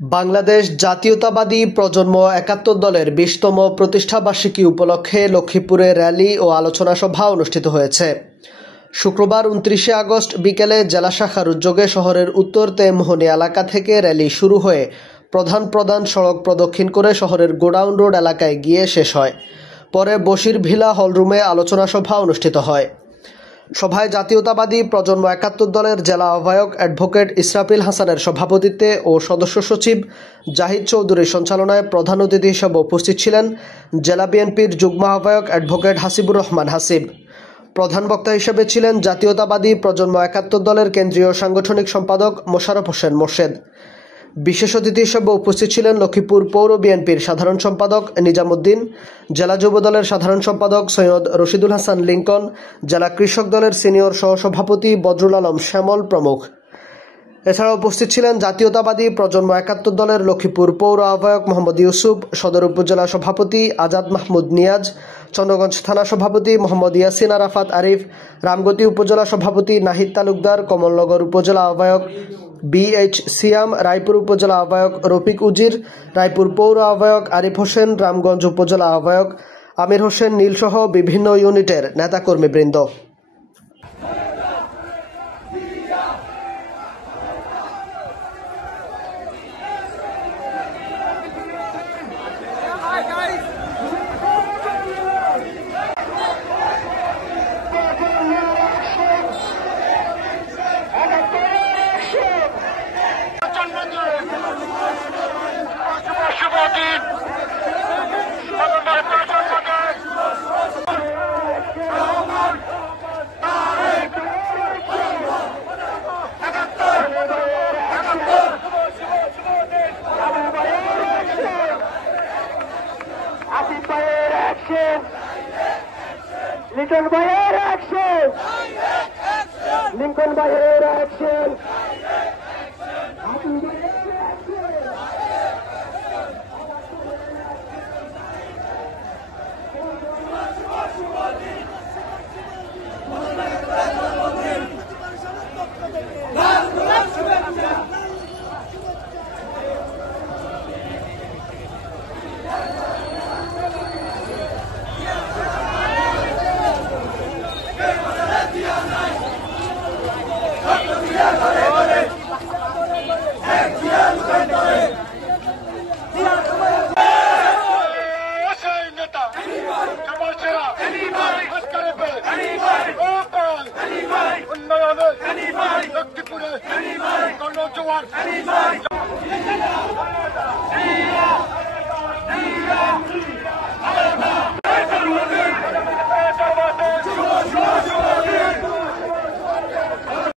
বাংলাদেশ জাতীয়তাবাদী প্রজন্ম ৭১ দলের ২০তম প্রতিষ্ঠাবার্ষিকী উপলক্ষে লক্ষ্মীপুরে র্যালি ও আলোচনা সভা অনুষ্ঠিত হয়েছে। শুক্রবার ২৯শে আগস্ট বিকেলে জেলা শাখার উদ্যোগে শহরের উত্তর তেমোহনী এলাকা থেকে র্যালি শুরু হয়ে প্রধান সড়ক প্রদক্ষিণ করে শহরের গোডাউন রোড এলাকায় গিয়ে শেষ হয়। পরে বশির ভিলা হলরুমে আলোচনা সভা অনুষ্ঠিত হয়। সভায় জাতীয়তাবাদী প্রজন্ম ৭১ দলের জেলা আহ্বায়ক অ্যাডভোকেট ইসরাফিল হাসানের সভাপতিত্বে ও সদস্য সচিব জাহিদ চৌধুরীর সঞ্চালনায় প্রধান অতিথি হিসেবে উপস্থিত ছিলেন জেলা বিএনপির যুগ্ম আহ্বায়ক অ্যাডভোকেট হাসিবুর রহমান হাসিব। প্রধান বক্তা হিসেবে ছিলেন জাতীয়তাবাদী প্রজন্ম ৭১ দলের কেন্দ্রীয় সাংগঠনিক সম্পাদক মোশাররফ হোসেন মোর্শেদ। বিশেষ অতিথি হিসেবে উপস্থিত ছিলেন লক্ষ্মীপুর পৌর বিএনপির সাধারণ সম্পাদক নিজামুদ্দিন, জেলা যুব দলের সাধারণ সম্পাদক সৈয়দ রশিদুল হাসান লিঙ্কন, জেলা কৃষক দলের সিনিয়র সহসভাপতি বদরুল আলম শ্যামল প্রমুখ। এছাড়া উপস্থিত ছিলেন জাতীয়তাবাদী প্রজন্ম ৭১ দলের লক্ষ্মীপুর পৌর আহ্বায়ক মোহাম্মদ ইউসুফ, সদর উপজেলা সভাপতি আজাদ মাহমুদ নিয়াজ, চন্দ্রগঞ্জ থানা সভাপতি মোহাম্মদ ইয়াসিন আরাফাত আরিফ, রামগতি উপজেলা সভাপতি নাহিদ তালুকদার, কমলনগর উপজেলা আহ্বায়ক BH সিয়াম, রায়পুর উপজেলা আহ্বায়ক রফিক উজির, রায়পুর পৌর আহ্বায়ক আরিফ হোসেন, রামগঞ্জ উপজেলা আহ্বায়ক আমির হোসেন নীলসহ বিভিন্ন ইউনিটের নেতাকর্মীবৃন্দ। লিটন ভাইয়ের অ্যাকশন, লিঙ্কন ভাইয়ের অ্যাকশন।